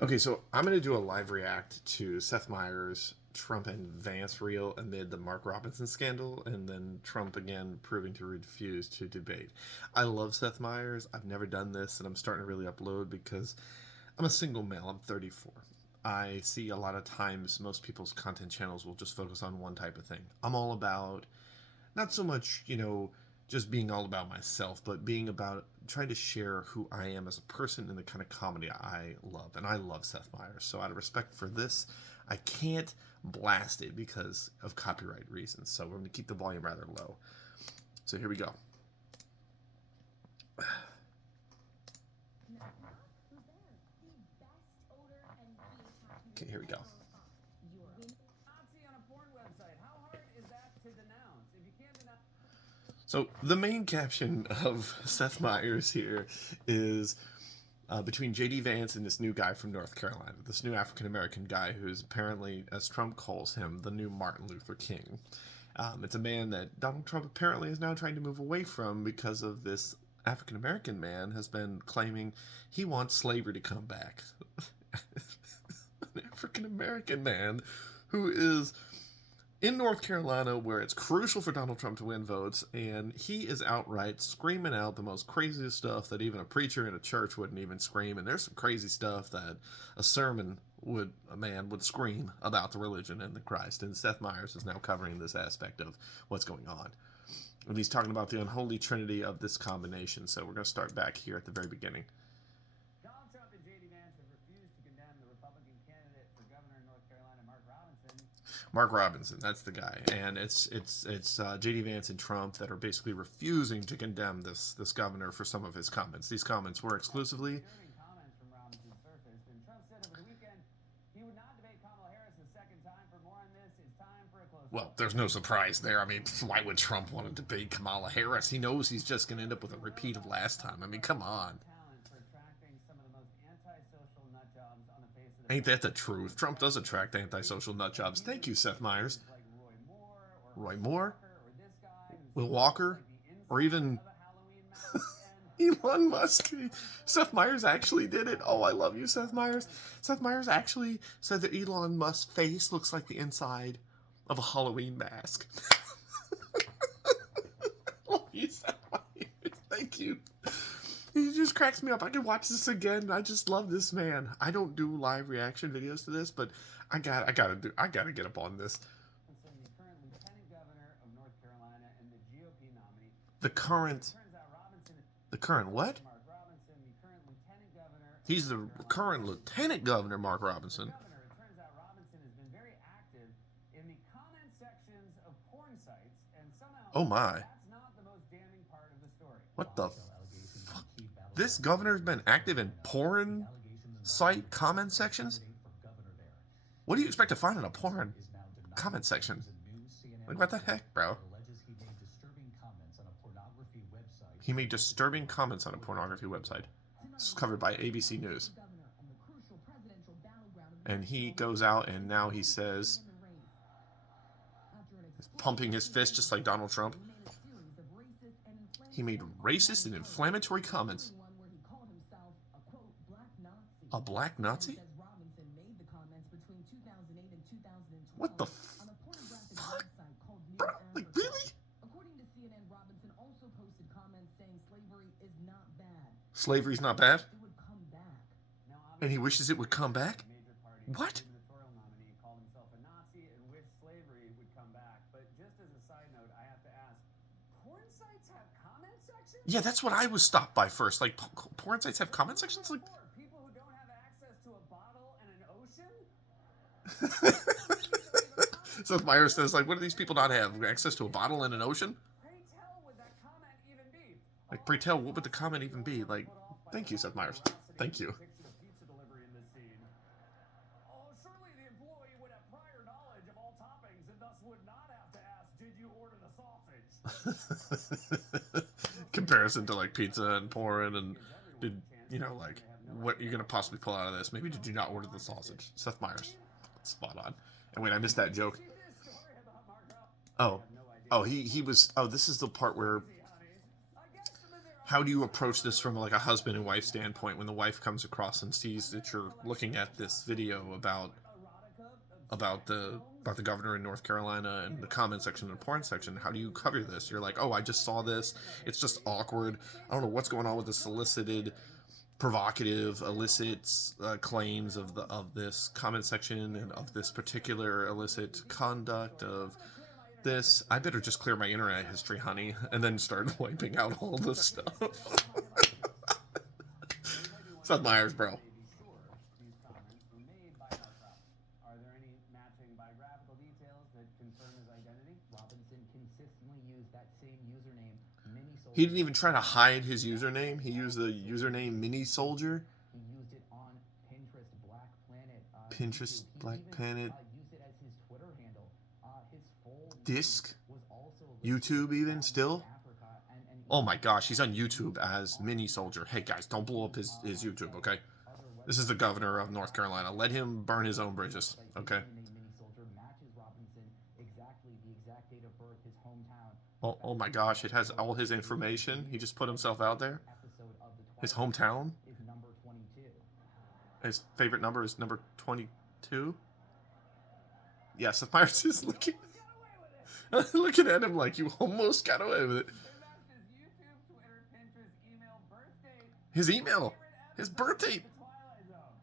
Okay, so I'm going to do a live react to Seth Myers, Trump and Vance reel amid the Mark Robinson scandal, and then Trump again proving to refuse to debate. I love Seth Myers. I've never done this, and I'm starting to really upload because I'm a single male. I'm 34. I see a lot of times most people's content channels will just focus on one type of thing. I'm all about not so much, just being all about myself, but being about trying to share who I am as a person and the kind of comedy I love. And I love Seth Meyers. So out of respect for this, I can't blast it because of copyright reasons. So we're going to keep the volume rather low. So here we go. Okay, here we go. So the main caption of Seth Meyers here is between J.D. Vance and this new guy from North Carolina, this new African-American guy who's apparently, as Trump calls him, the new Martin Luther King. It's a man that Donald Trump apparently is now trying to move away from because of this African-American man has been claiming he wants slavery to come back. An African-American man who is in North Carolina, where it's crucial for Donald Trump to win votes, and he is outright screaming out the most craziest stuff that even a preacher in a church wouldn't even scream. And there's some crazy stuff that a man would scream about the religion and the Christ. And Seth Meyers is now covering this aspect of what's going on. And he's talking about the unholy trinity of this combination. So we're going to start back here at the very beginning. Donald Trump and J.D. Vance have refused to condemn the Republican candidate for governor in North Carolina, Mark Robinson. Mark Robinson, that's the guy, and it's J.D. Vance and Trump that are basically refusing to condemn this governor for some of his comments. These comments were exclusively. Comments from Robinson surfaced, and Trump said over the weekend he would not debate Kamala Harris a second time. For more on this, it's time for a close. Well, there's no surprise there. I mean, why would Trump want to debate Kamala Harris? He knows he's just going to end up with a repeat of last time. I mean, come on. Ain't that the truth? Trump does attract antisocial nut jobs. Thank you, Seth Meyers. Roy Moore, Will Walker, or even Elon Musk. Seth Meyers actually did it. Oh, I love you, Seth Meyers. Seth Meyers actually said that Elon Musk's face looks like the inside of a Halloween mask. Love you, Seth Meyers. Thank you. He just cracks me up. I can watch this again. I just love this man. I don't do live reaction videos to this, but I gotta get up on this. The current what? He's the current Lieutenant Governor, Mark Robinson. Oh my. What the fuck? This governor's been active in porn site comment sections? What do you expect to find in a porn comment section? Like, what the heck, bro? He made disturbing comments on a pornography website. This is covered by ABC News. And he goes out and now he says, he's pumping his fist just like Donald Trump. He made racist and inflammatory comments. A black Nazi? What the fuck? Bro, like, really? Slavery's not bad? And he wishes it would come back? What? Yeah, that's what I was stopped by first. Like, porn sites have comment sections? Like, people who don't have access to a bottle and an ocean? Seth Meyers says, like, what do these people not have? Access to a bottle and an ocean? Pray tell, would that comment even be? Like, pray tell, what would the comment even be? Like, thank you, Seth Meyers. Thank you. Surely the employee would have prior knowledge of all toppings and thus would not have to ask, did you order the sausage? Comparison to, like, pizza and porn and, did, like, what you're going to possibly pull out of this. Maybe did you not order the sausage? Seth Meyers. Spot on. And wait, I missed that joke. Oh, he was, this is the part where how do you approach this from like a husband and wife standpoint when the wife comes across and sees that you're looking at this video about the governor in North Carolina and the comment section and the porn section? How do you cover this? You're like, oh, I just saw this. It's just awkward. I don't know what's going on with the solicited, provocative, illicit claims of this comment section and of this particular illicit conduct of this. I better just clear my internet history, honey, and then start wiping out all this stuff. Seth Myers, bro. These comments were made by Mark Robinson. Are there any matching biographical details that confirm his identity? Robinson consistently used that same username, Mini Soldier. He didn't even try to hide his username. He used the username Mini Soldier. He used it on Pinterest Black Planet. Pinterest Black Planet. Used it as his Twitter handle. His full Disc. was also YouTube even still. Africa and Oh my gosh, he's on YouTube as Mini Soldier. Hey guys, don't blow up his YouTube, okay? This is the governor of North Carolina. Let him burn his own bridges, okay? Mini Soldier matches Robinson exactly the exact date of birth, his hometown. Oh my gosh, it has all his information. He just put himself out there. Episode of the His hometown. is number 22. His favorite number is number 22. Yeah, Seth Myers is looking at him like you almost got away with it. His email, his birth date,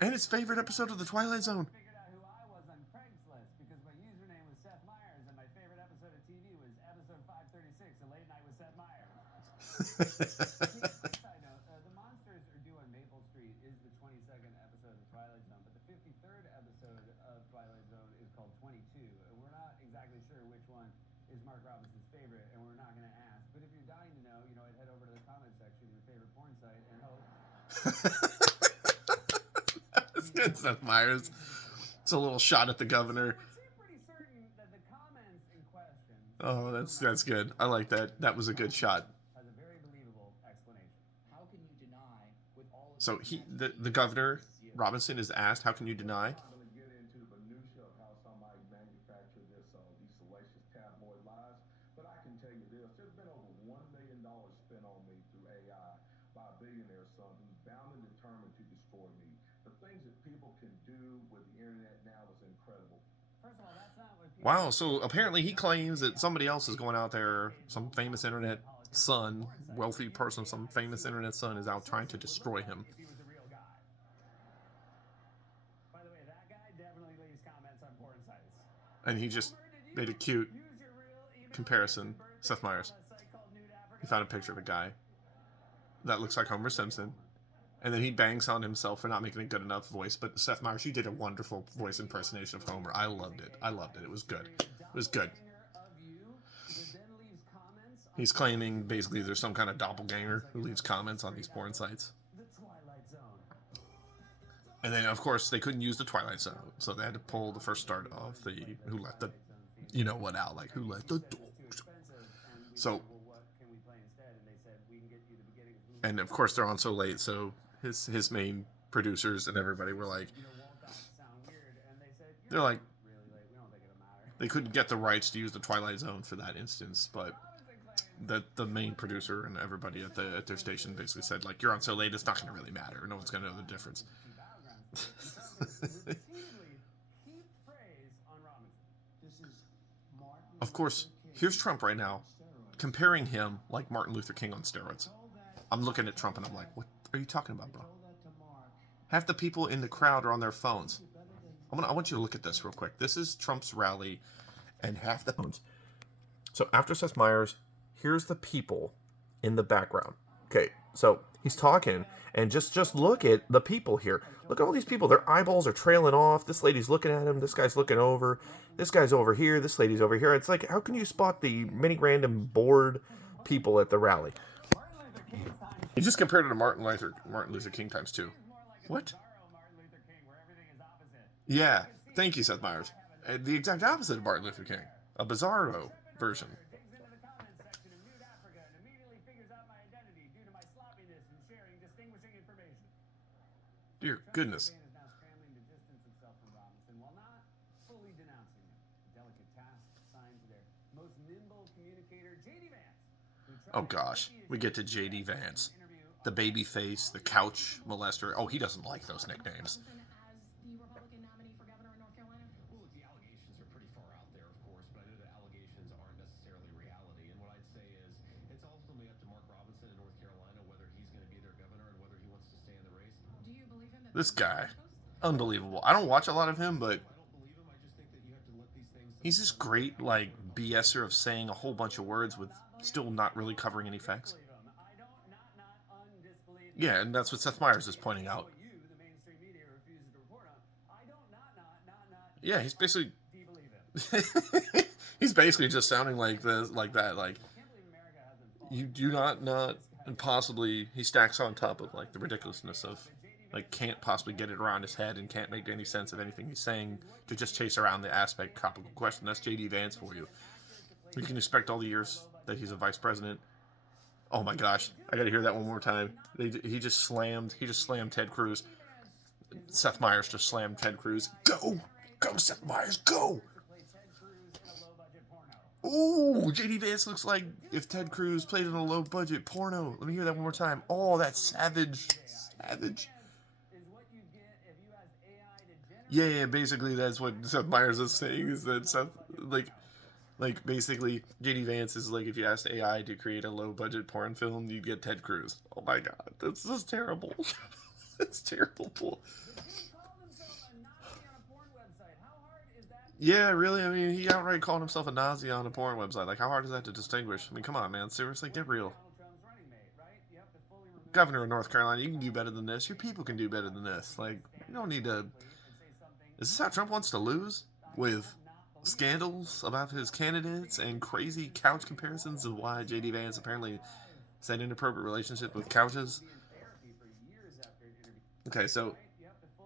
and his favorite episode of The Twilight Zone. Figured out who I was on Craigslist because my username was Seth Myers and my favorite episode of TV was episode 536, A Late Night with Seth Myers. Side note, The Monsters Are Due on Maple Street is the 22nd episode of The Twilight Zone, but the 53rd episode of Twilight Zone is called 22. We're not exactly sure which one is Mark Robinson's favorite, and we're not going to ask. But if you're dying to know, head over to the comment section of your favorite porn site and hope. That's good, Seth Myers. It's a little shot at the governor. Pretty certain that the comments in question. Oh, that's good. I like that. That was a good shot. Has a very believable explanation. How can you deny with all of So the governor Robinson is asked, how can you deny? I'm going to get into the minutia of how somebody manufactured these salacious tabloid lies, but I can tell you this: there's been over $1 million spent on me through AI by a billionaire son who's bound and determined to destroy me. The things that people can do with the internet now is incredible. First of all, that's not what people Wow, so apparently he claims that somebody else is going out there, some famous internet son, wealthy person, some famous internet son is out trying to destroy him. if he was a real guy. By the way, that guy definitely leaves comments on porn sites. And he just made a cute Use your real email comparison. Seth Myers. on a site called Nude Africa. He found a picture of a guy that looks like Homer Simpson. And then he bangs on himself for not making a good enough voice. But Seth Myers, you did a wonderful voice impersonation of Homer. I loved it. It was good. It was good. He's claiming basically there's some kind of doppelganger who leaves comments on these porn sites. The Twilight Zone. And then, of course, they couldn't use the Twilight Zone. So they had to pull the first start of the who let the, you know what out, like who let the dogs. So, Well, what can we play instead? And they said we can get you the beginning of Who. and of course they're on so late, so his main producers and everybody were like, Won't that sound weird? And they said they're like, really late. We don't think it'll matter. they couldn't get the rights to use the Twilight Zone for that instance, but the main producer and everybody at their station basically said, like, you're on so late, it's not going to really matter. No one's going to know the difference. Of course, here's Trump right now, comparing him like Martin Luther King on steroids. I'm looking at Trump and I'm like, what are you talking about, bro? Half the people in the crowd are on their phones. I want you to look at this real quick. This is Trump's rally, and half the phones. So after Seth Myers, here's the people in the background. Okay, so he's talking, and just look at the people here. Look at all these people. Their eyeballs are trailing off. This lady's looking at him. This guy's looking over. This guy's over here. This lady's over here. It's like, how can you spot the many random bored people at the rally? He just compared it to Martin Luther King times 2. What? Yeah, thank you, Seth Myers. The exact opposite of Martin Luther King. A bizarro version. Dear goodness. Is now scrambling to distance itself from Robinson while not fully denouncing him. A delicate task assigned to their most nimble communicator, JD Vance, who Oh gosh, we get to JD Vance, the baby face, the couch molester. Oh, he doesn't like those nicknames. As the Republican nominee for governor in North Carolina? Well, look, the allegations are pretty far out there, of course, but I know the allegations aren't necessarily reality. And what I'd say is it's ultimately up to Mark Robinson in North Carolina whether he's going to be their governor and whether he wants to stay in the race. Do you believe him? This guy, unbelievable. I don't watch a lot of him, but I don't believe him. I just think that you have to let these things. he's this great, like, BSer of saying a whole bunch of words with still not really covering any facts. Yeah, and that's what Seth Myers is pointing out. Yeah, he's basically he's basically just sounding like this, like that, like you do not and possibly he stacks on top of like the ridiculousness of like can't possibly get it around his head and can't make any sense of anything he's saying to just chase around the aspect topical question. That's JD Vance for you. You can expect all the years that he's a vice president. Oh my gosh, I gotta hear that one more time. He just slammed Ted Cruz. Seth Myers just slammed Ted Cruz. Go Seth Myers, go! Ooh, JD Vance looks like if Ted Cruz played in a low budget porno. Let me hear that one more time. Oh, that's savage. Yeah, basically that's what Seth Myers is saying, is that Seth, like basically JD Vance is like if you asked AI to create a low budget porn film, you'd get Ted Cruz. Oh my god, that's just terrible. That's terrible. Yeah, really. I mean, he outright called himself a Nazi on a porn website. Like, how hard is that to distinguish? I mean, come on, man. Seriously, get real. Governor of North Carolina, you can do better than this. Your people can do better than this. Like, you don't need to... Is this how Trump wants to lose? With scandals about his candidates and crazy couch comparisons of why JD Vance apparently had an inappropriate relationship with couches? Okay, so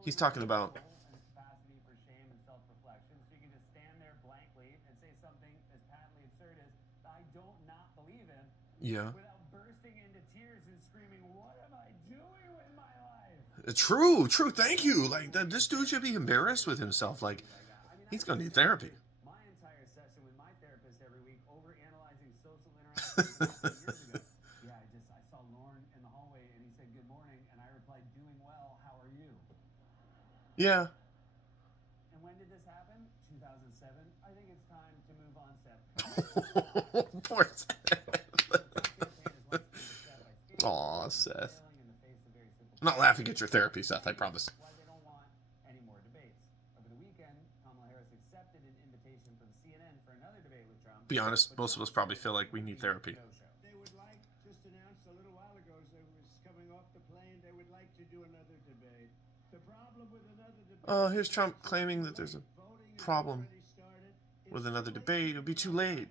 he's talking about... Yeah. Without bursting into tears and screaming, "What am I doing with my life?" True. Thank you. Like, this dude should be embarrassed with himself. Like, he's gonna need therapy. My entire session with my therapist every week, overanalyzing social interactions years ago. Yeah, I saw Lauren in the hallway and he said good morning, and I replied, "Doing well. How are you?" Yeah. And when did this happen? 2007. I think it's time to move on, Seth. Poor Seth. Aw, Seth. I'm not laughing at your therapy, Seth, I promise. Why they don't want any more debates. Over the weekend, Kamala Harris accepted an invitation from CNN for another debate with Trump. Be honest, most of us probably feel like we need therapy. They would like, just announced a little while ago, as they was coming off the plane, they would like to do another debate. The problem with another debate... Oh, here's Trump claiming that there's a problem with another debate. It'll be too late.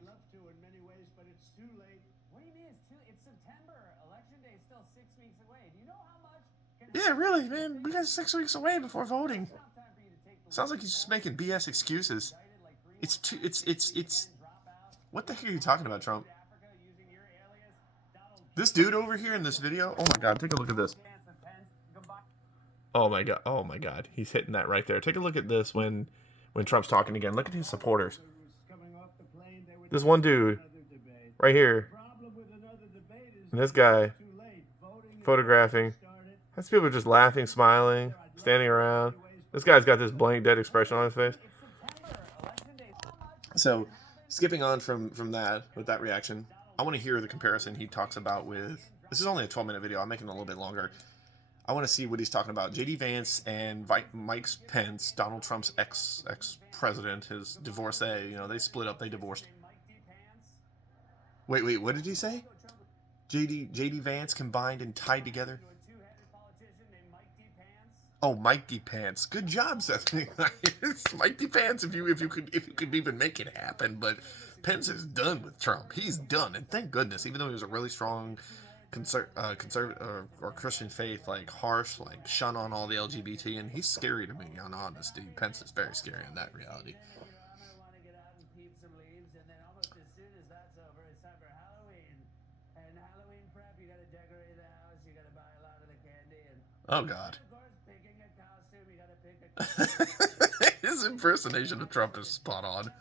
Yeah, really, man. We got 6 weeks away before voting. Sounds like he's just making BS excuses. It's what the heck are you talking about, Trump? This dude over here in this video, oh my god, take a look at this. Oh my god, he's hitting that right there. Take a look at this when Trump's talking again. Look at his supporters. This one dude right here, and this guy photographing. These people are just laughing, smiling, standing around. This guy's got this blank, dead expression on his face. So, skipping on from that, with that reaction, I want to hear the comparison he talks about with... This is only a 12-minute video. I'm making it a little bit longer. I want to see what he's talking about. J.D. Vance and Mike Pence, Donald Trump's ex-president, his divorcee, they split up, they divorced. Wait, what did he say? J.D. Vance combined and tied together? Oh, Mike D. Pants. Good job, Seth. It's Mike D. Pants if you could even make it happen. But Pence is done with Trump. He's done, and thank goodness. Even though he was a really strong conservative or Christian faith, like harsh, like shun on all the LGBT, and he's scary to me. On honesty, Pence is very scary in that reality. Oh God. His impersonation of Trump is spot on.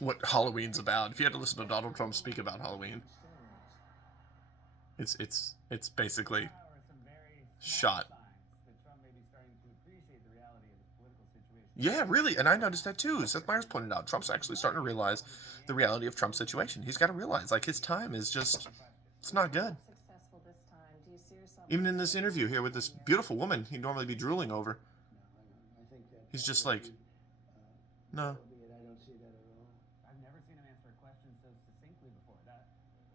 What Halloween's about. If you had to listen to Donald Trump speak about Halloween. It's basically Or some very shot. small signs that Trump may be starting to appreciate the reality of his political situation. Yeah, really, and I noticed that too. Seth Myers pointed out Trump's actually starting to realize the reality of Trump's situation. He's got to realize, like, his time is just, it's not good. Successful this time. Do you see yourself Even in this interview here with this beautiful woman he'd normally be drooling over, I think that he's just like, no. albeit I don't see that at all. I've never seen him answer a question so succinctly before.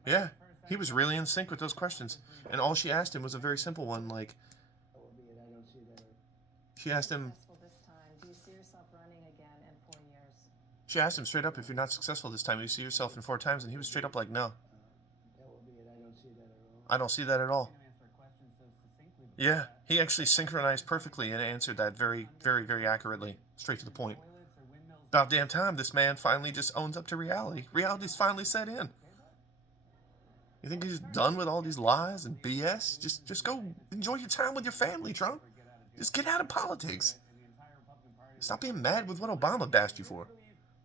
Yeah, he was really in sync with those questions. And all she asked him was a very simple one, like, Albeit I don't see that at all. she asked him, successful this time? Do you see yourself running again in 4 years? she asked him straight up, if you're not successful this time, you see yourself in 4 times, and he was straight up like, no, Albeit I don't see that at all. I don't see that at all. Seen him answer a question so succinctly before. Yeah, he actually synchronized perfectly and answered that very, very, very accurately, straight to the point. Toilets or windmills. About damn time this man finally just owns up to reality. Reality's finally set in. You think he's done with all these lies and BS? Just go enjoy your time with your family, Trump. Just get out of politics. And the entire Republican Party Stop being mad with what Obama bashed you for.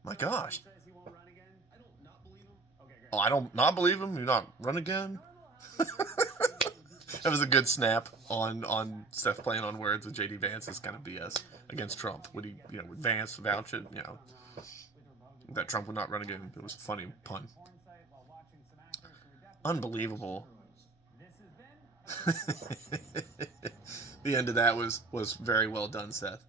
My gosh. says he won't run again. I don't not believe him. Okay, great. Oh, I don't not believe him. You're not run again. That was a good snap on Seth playing on words with JD Vance's kind of BS against Trump. Would he, with Vance vouching, that Trump would not run again. It was a funny pun. Porn site while watching some actors who were definitely. Unbelievable. This has been The end of that was very well done, Seth.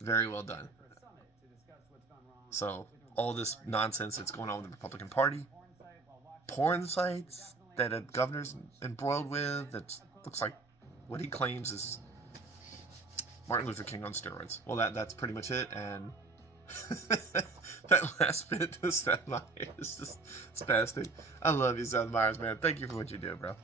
Very well done. for a summit to discuss what's gone wrong. So all this nonsense that's going on with the Republican Party, Porn site while watching. porn sites that a governor's embroiled with, that looks like what he claims is Martin Luther King on steroids. Well, that's pretty much it. And that last bit to Seth Myers is just spastic. I love you, Seth Myers, man. Thank you for what you do, bro.